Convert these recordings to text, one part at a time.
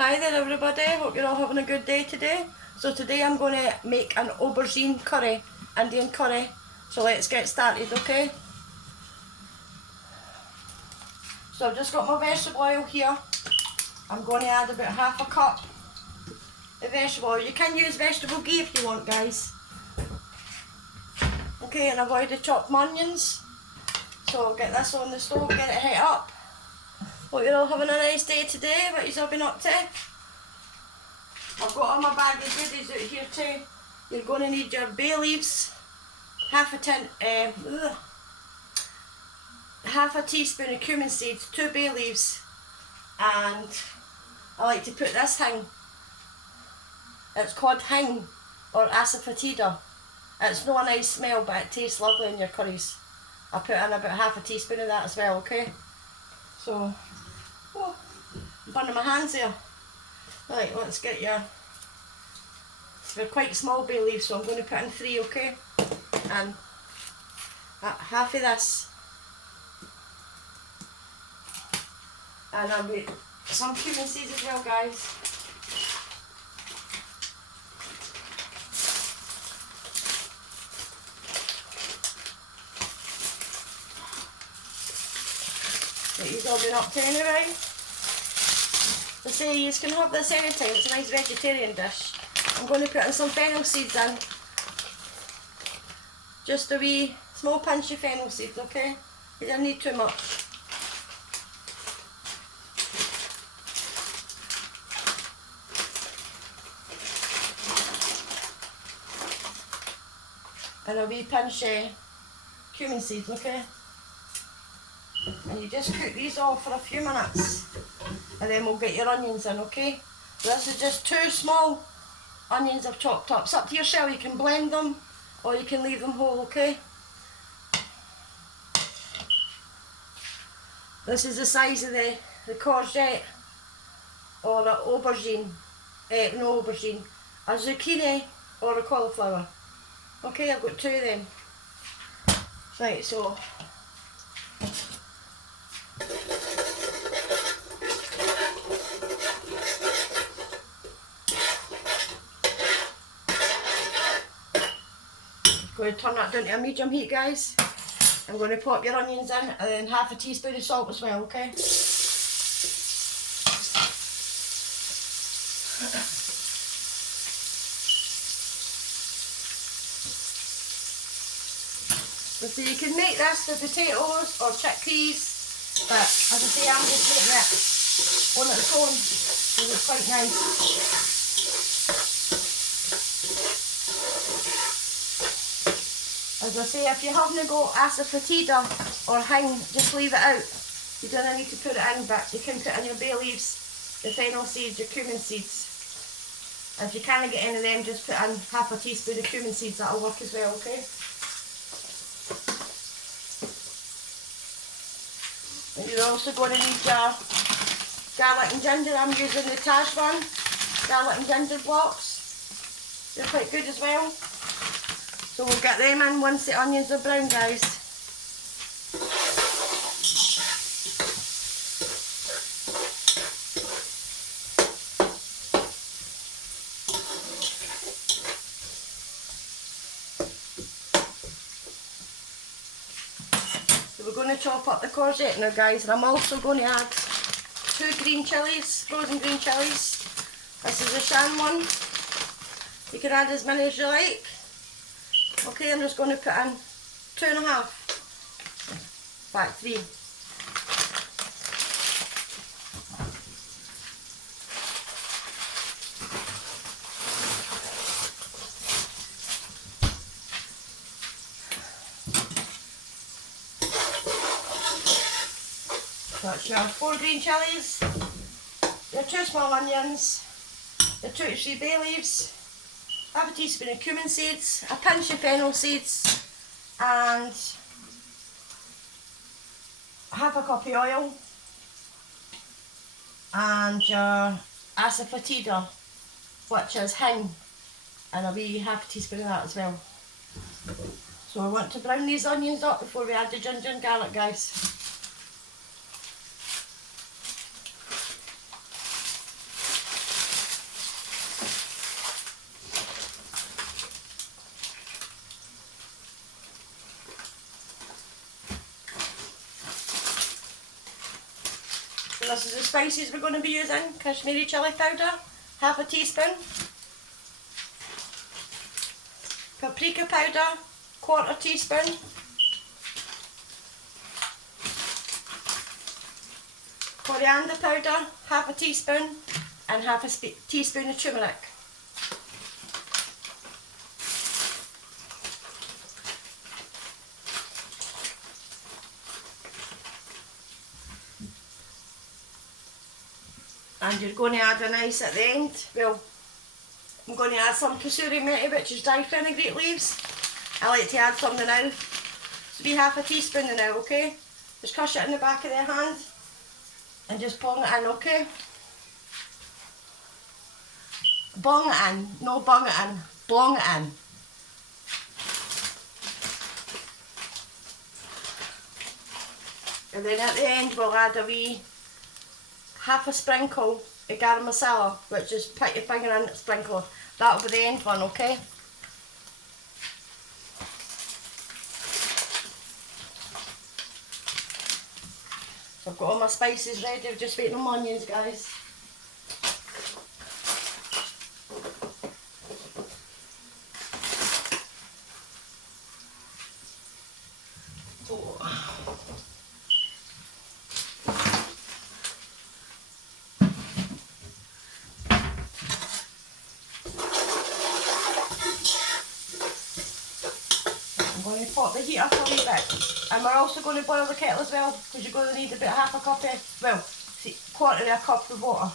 Hi there everybody, hope you're all having a good day today. So today I'm going to make an aubergine curry, Indian curry. So let's get started, okay? So I've just got my vegetable oil here. I'm going to add about half a cup of vegetable oil. You can use vegetable ghee if you want, guys. Okay, and I've already chopped my onions. So I'll get this on the stove, get it heat up. Hope you're all having a nice day today. What you've all been up to? I've got all my bag of goodies out here too. You're going to need your bay leaves, half a teaspoon of cumin seeds, 2 bay leaves, and I like to put this hing. It's called hing or asafoetida. It's not a nice smell, but it tastes lovely in your curries. I put in about half a teaspoon of that as well, okay? So, oh, I'm burning my hands there. Right, let's get your, they're quite small bay leaves, so I'm going to put in 3, okay? And half of this. And I'll put some cumin seeds as well, guys. What you've all been up to anyway? To say you can have this anytime, it's a nice vegetarian dish. I'm going to put in some fennel seeds in. Just a wee small pinch of fennel seeds, okay? You don't need too much. And a wee pinch of cumin seeds, okay? And you just cook these off for a few minutes. And then we'll get your onions in, okay? This is just 2 small onions I've chopped up. It's up to yourself, you can blend them or you can leave them whole, okay? This is the size of the courgette or an aubergine, no aubergine, a zucchini or a cauliflower. Okay, I've got 2 of them. Right, so going to turn that down to a medium heat, guys. I'm going to pop your onions in and then half a teaspoon of salt as well, okay? So you can make this with potatoes or chickpeas, but as I say, I'm just making it on its own because it's quite nice. As I say, if you haven't got asafoetida or hing, just leave it out. You don't need to put it in, but you can put in your bay leaves, the fennel seeds, your cumin seeds. If you can't get any of them, just put in half a teaspoon of cumin seeds, that'll work as well, okay? And you're also going to need your garlic and ginger. I'm using the Tajwan garlic and ginger blocks. They're quite good as well. So we'll get them in once the onions are brown, guys. So we're going to chop up the courgette now, guys, and I'm also going to add 2 green chilies, frozen green chilies. This is the Shan one. You can add as many as you like. Okay, I'm just going to put in 2.5, in fact 3. That's your 4 green chilies, your 2 small onions, your 2 to 3 bay leaves, half a teaspoon of cumin seeds, a pinch of fennel seeds, and half a cup of oil, and your asafoetida, which is hing, and a wee half a teaspoon of that as well. So we want to brown these onions up before we add the ginger and garlic, guys. So this is the spices we're going to be using. Kashmiri chili powder, half a teaspoon. Paprika powder, quarter teaspoon. Coriander powder, half a teaspoon. And half a teaspoon of turmeric. And you're going to add an ice at the end. Well, I'm going to add some kasuri methi, which is dried fenugreek leaves. I like to add some now. So be half a teaspoon now, okay? Just crush it in the back of the hand and just bung it in, okay? Bung it in, no bung it in, bung it in. And then at the end we'll add a wee half a sprinkle of garam masala, which is put your finger in, sprinkle. That'll be the end one, okay? So I've got all my spices ready, I'm just waiting on onions, guys. I'm going to pop the heat up a wee bit, and we're also going to boil the kettle as well, because you're going to need about half a cup of, well, quarter of a cup of water.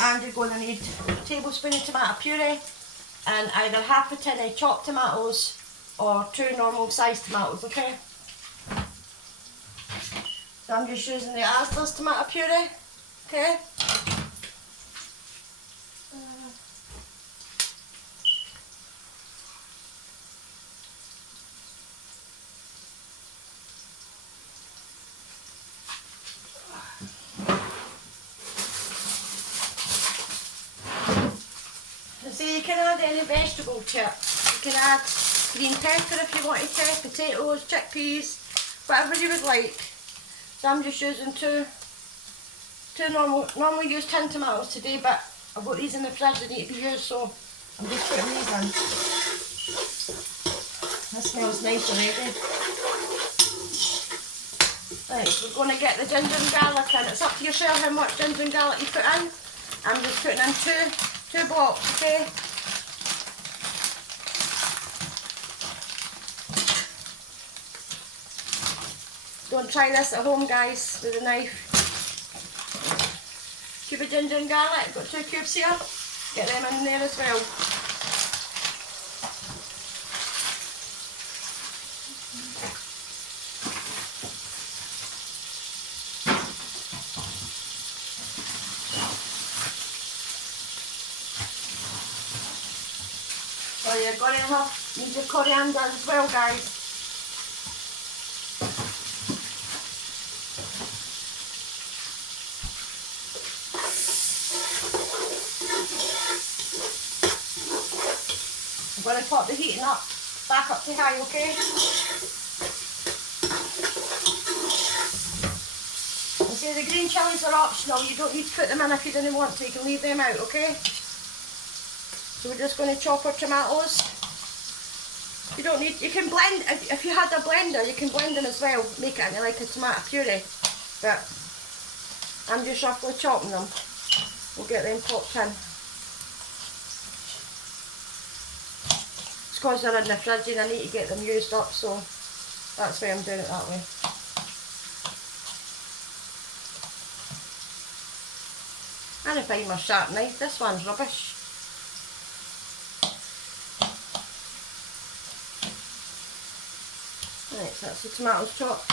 And you're going to need a tablespoon of tomato puree, and either half a tin of chopped tomatoes or 2 normal sized tomatoes, okay? So I'm just using the Asda's tomato puree, okay? So you can add any vegetable to it. You can add green pepper if you wanted to, potatoes, chickpeas, whatever you would like. So I'm just using two normally use tin tomatoes today, but I've got these in the fridge that need to be used, so I'm just putting these in. This smells nice already. Right, so we're going to get the ginger and garlic in. It's up to yourself how much ginger and garlic you put in. I'm just putting in two blocks, okay? Don't try this at home, guys, with a knife. Cube of ginger and garlic, I've got 2 cubes here. Get them in there as well. So you're going to need your coriander as well, guys. I'm going to pop the heating up, back up to high, okay? And see, the green chilies are optional, you don't need to put them in if you didn't want to, you can leave them out, okay? So we're just going to chop our tomatoes. You don't need, you can blend, if you had a blender, you can blend them as well, make it into like a tomato puree. But I'm just roughly chopping them. We'll get them popped in. It's because they're in the fridge and I need to get them used up, so that's why I'm doing it that way. And if I find my sharp knife, this one's rubbish. Right, so that's the tomatoes chopped.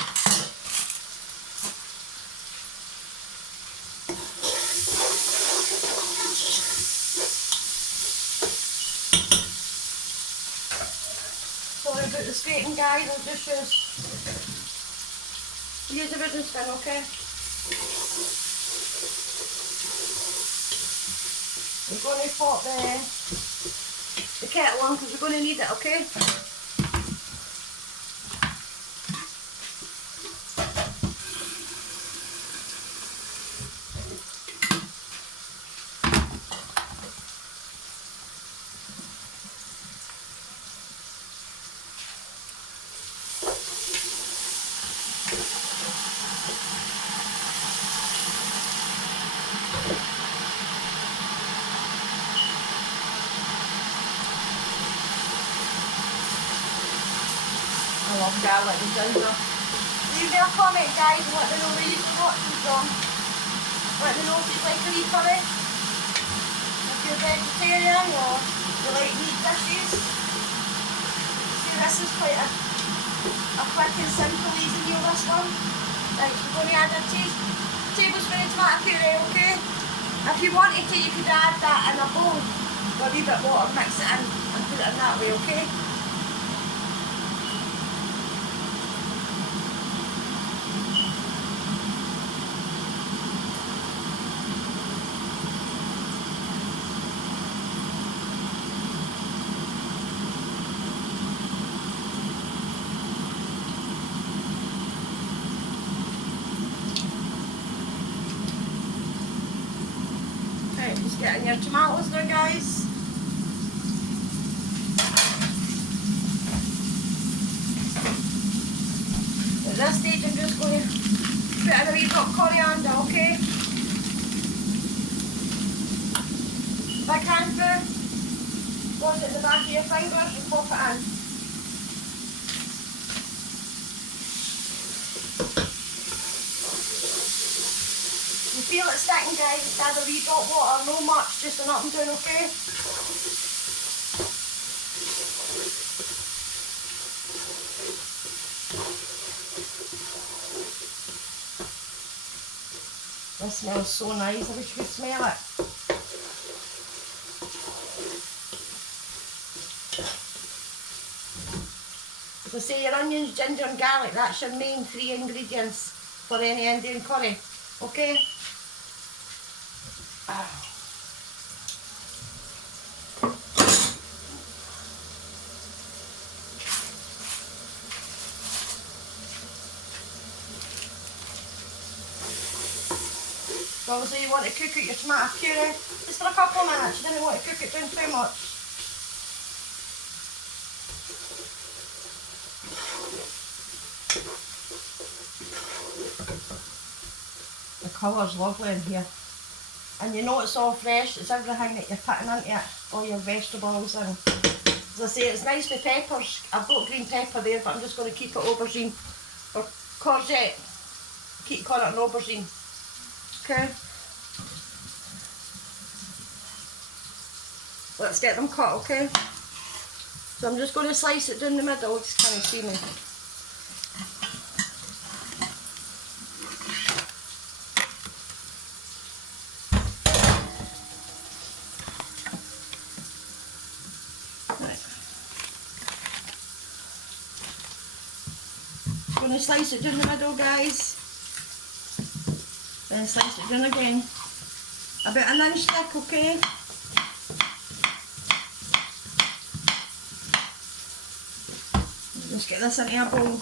Sorry about the scraping, guys, I'll just use a wooden spoon, okay? We're going to pop the kettle on because we're going to need it, okay? garlic and ginger. Leave me a comment, guys, and let me know where you're watching from. Let me know if you like a wee curry, if you're vegetarian or you like meat dishes. See, this is quite a quick and simple easy meal, this one. Right, we're going to add a tablespoon of tomato puree, okay? If you wanted to, you could add that in a bowl with a wee bit of water, mix it in and put it in that way, okay? Just getting your tomatoes now, guys. At this stage I'm just going to put in a wee bit of coriander, okay? Big handful. Wash it in the back of your fingers and pop it in. Feel it sticking, guys, just add a wee drop of water, no much, just an up and down, okay? This smells so nice, I wish you could smell it. As I say, your onions, ginger and garlic, that's your main 3 ingredients for any Indian curry, okay? So obviously you want to cook out your tomato puree just for a couple of minutes, you don't want to cook it down too much. The colour's lovely in here. And you know it's all fresh, it's everything that you're putting into it, all your vegetables and as I say it's nice with peppers. I've got green pepper there but I'm just going to keep it aubergine or courgette. Keep calling it an aubergine. Okay. Let's get them cut, okay? So I'm just going to slice it down the middle, just kind of see me. Going to slice it down the middle, guys. Then slice it down again. About an inch thick, okay? Just get this into a bowl.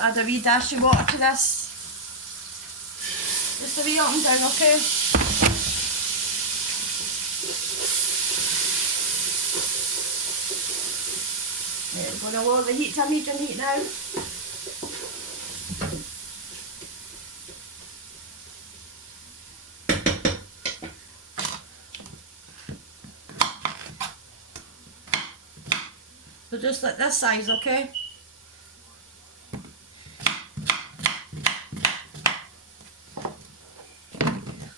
Add a wee dash of water to this. Just a wee up and down, okay? We're going to lower the heat to medium heat now. So just like this size, okay?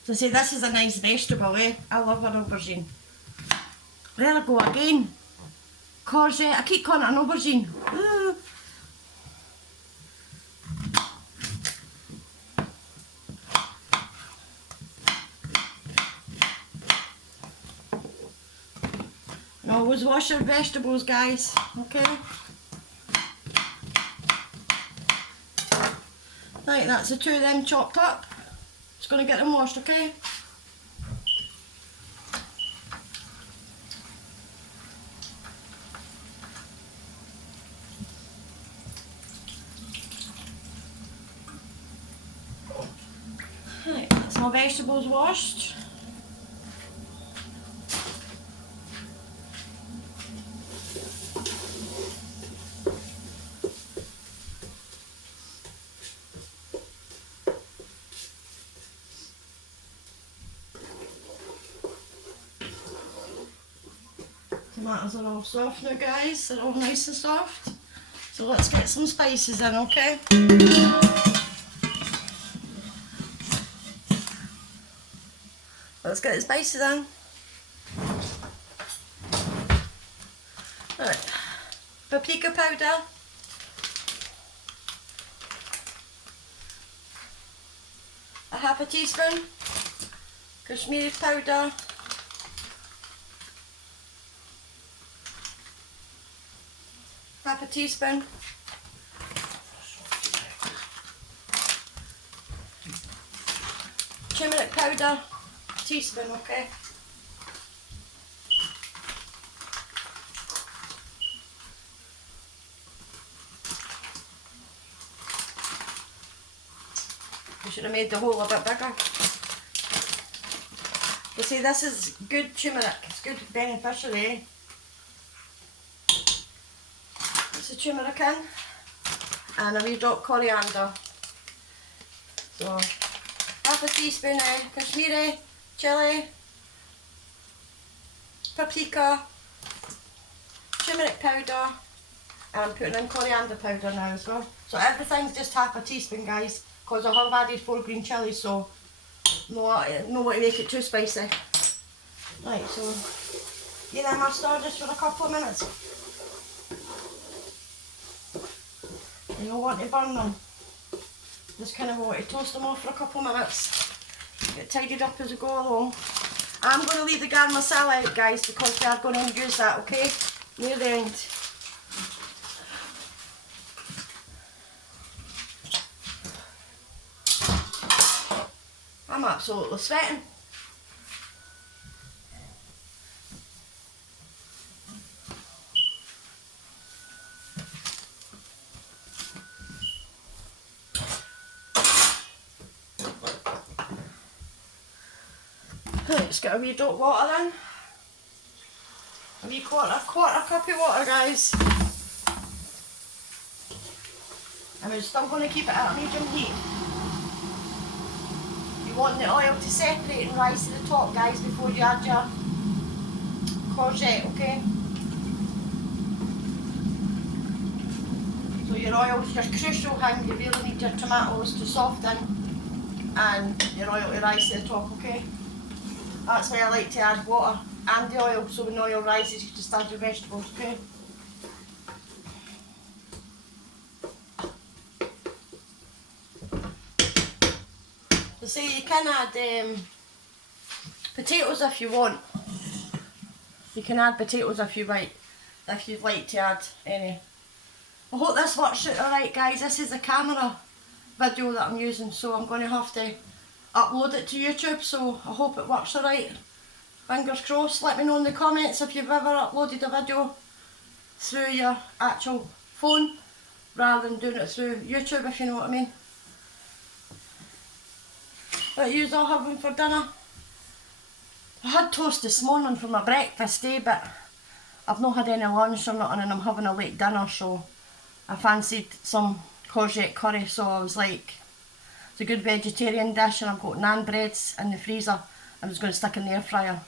So see, this is a nice vegetable, eh? I love an aubergine. There I go again. Courgette, I keep calling it an aubergine. Ooh. And always wash your vegetables, guys, okay? Right, that's the 2 of them chopped up. Just going to get them washed, okay? Right, that's my vegetables washed. Tomatoes are all soft now, guys. They're all nice and soft. So let's get some spices in, okay? Let's get the spices in. Right. Paprika powder. A half a teaspoon. Kashmiri powder. Half a teaspoon. Turmeric powder, a teaspoon, okay? We should have made the hole a bit bigger. You see, this is good turmeric, it's good beneficial, eh? The turmeric in and a wee drop coriander. So half a teaspoon of Kashmiri chilli, paprika, turmeric powder, and I'm putting in coriander powder now as well. So everything's just half a teaspoon, guys, because I have added 4 green chillies, so no way to make it too spicy. Right, so you them I'll stir just for a couple of minutes. You don't want to burn them. Just kind of want to toast them off for a couple of minutes. Get tidied up as we go along. I'm going to leave the garam masala out, guys, because we are going to use that, okay? Near the end. I'm absolutely sweating. Let's get a wee drop of water in. A wee quarter cup of water, guys. And we're still going to keep it at a medium heat. You want the oil to separate and rise to the top, guys, before you add your courgette, okay? So your oil's your crucial thing. You really need your tomatoes to soften and your oil to rise to the top, okay? That's why I like to add water and the oil, so when the oil rises you just add your vegetables, okay? So say you can add potatoes if you want. You can add potatoes if you like, if you'd like to add any. I hope this works out alright, guys. This is the camera video that I'm using, so I'm going to have to upload it to YouTube, so I hope it works alright. Fingers crossed. Let me know in the comments if you've ever uploaded a video through your actual phone rather than doing it through YouTube, if you know what I mean. What you's all having for dinner? I had toast this morning for my breakfast, but I've not had any lunch or nothing, and I'm having a late dinner, so I fancied some courgette curry, so I was like, it's a good vegetarian dish, and I've got naan breads in the freezer I'm just going to stick in the air fryer.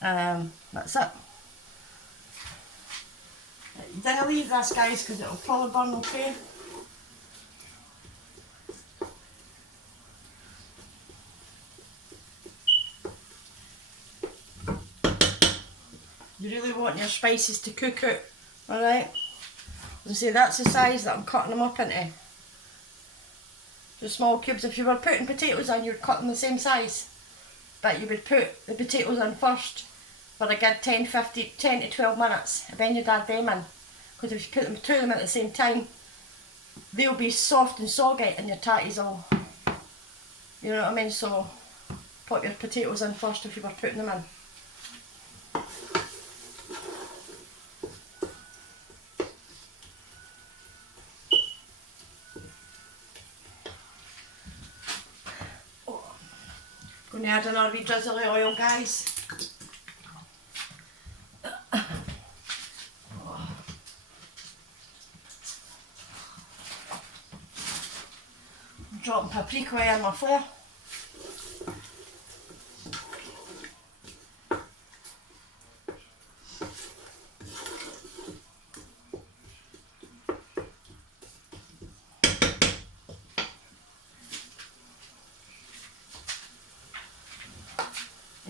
That's it. You didn't leave this, guys, because it'll probably burn okay. You really want your spices to cook out, alright? As I say, that's the size that I'm cutting them up into. Just small cubes. If you were putting potatoes in, you'd cut them the same size. But you would put the potatoes in first for a good 10 to 12 minutes. And then you'd add them in. Because if you put them at the same time, they'll be soft and soggy and your tatties all, you know what I mean? So put your potatoes in first if you were putting them in. Going to add another wee drizzle of oil, guys. Dropping paprika in my flare.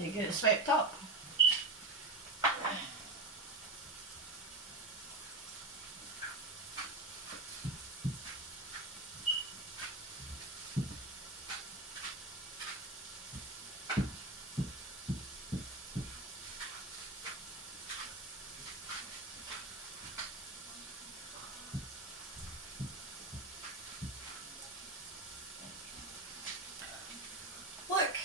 You get it swept up. Look.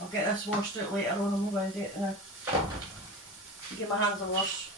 I'll get this washed out later on. I'm going to do it now. Give my hands a wash.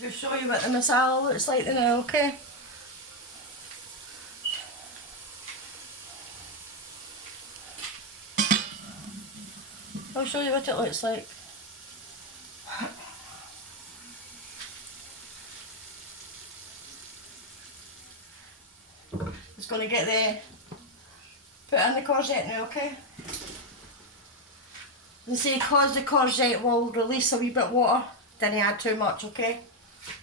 Just show you what the masala looks like now, okay? I'll show you what it looks like. Just going to get put in the courgette now, okay? They say cause the courgette will release a wee bit of water, didn't add too much, okay?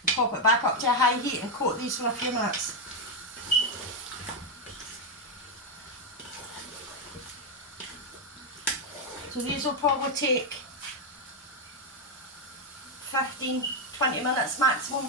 Pop it back up to a high heat and coat these for a few minutes. So these will probably take 15-20 minutes maximum.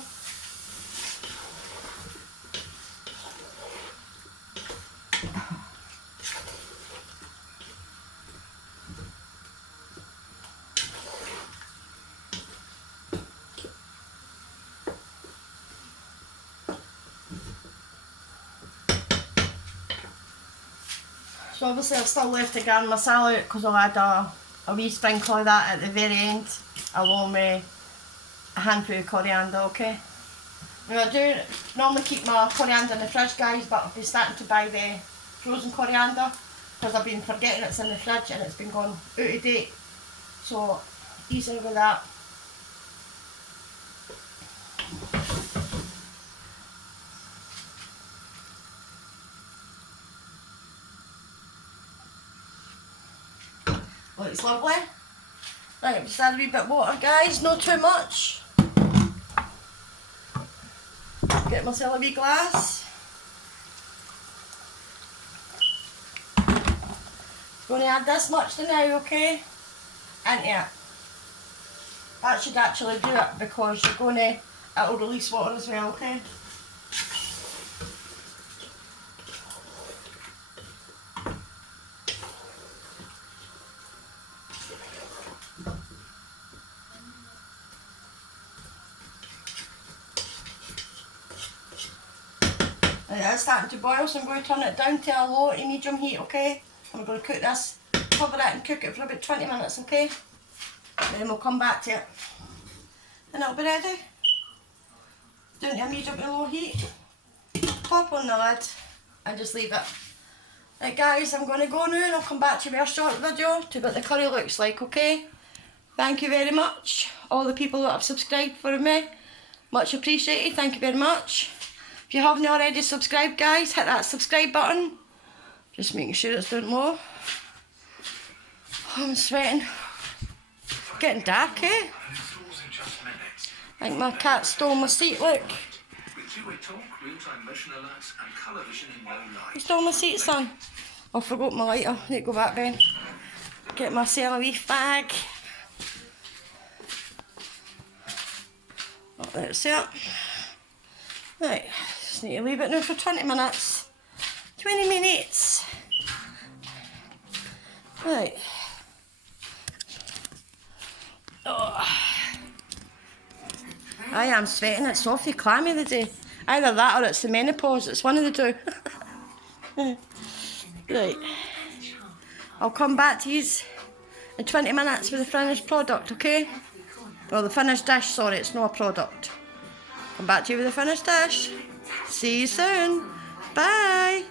So obviously I've still left the garam masala out because I'll add a wee sprinkle of that at the very end, along with a handful of coriander, okay? Now I do normally keep my coriander in the fridge, guys, but I've been starting to buy the frozen coriander because I've been forgetting it's in the fridge and it's been gone out of date. So easy with that. Looks lovely. Right, just add a wee bit of water, guys, not too much. Get myself a wee glass. Going to add this much to now, okay? Into it. That should actually do it because it'll release water as well, okay? It is starting to boil, so I'm going to turn it down to a low to medium heat, okay? I'm going to cook this, cover it and cook it for about 20 minutes, okay? Then we'll come back to it. And it'll be ready. Down to a medium to low heat. Pop on the lid and just leave it. Right guys, I'm going to go now and I'll come back to you with a short video to what the curry looks like, okay? Thank you very much. All the people that have subscribed for me. Much appreciated, thank you very much. If you haven't already subscribed, guys, hit that subscribe button. Just making sure it's down low. Oh, I'm sweating. Getting dark, eh? I think my cat stole my seat, look. He stole my seat, son. I forgot my lighter. I need to go back then. Get myself a wee fag. Oh, that's it. Right, just need to leave it now for 20 minutes. 20 minutes. Right. Oh. I am sweating, it's awfully clammy today. Either that or it's the menopause, it's one of the two. Right. I'll come back to you in 20 minutes with the finished product, okay? Well, the finished dish, sorry, it's not a product. Come back to you with the finished dish. See you soon. Bye.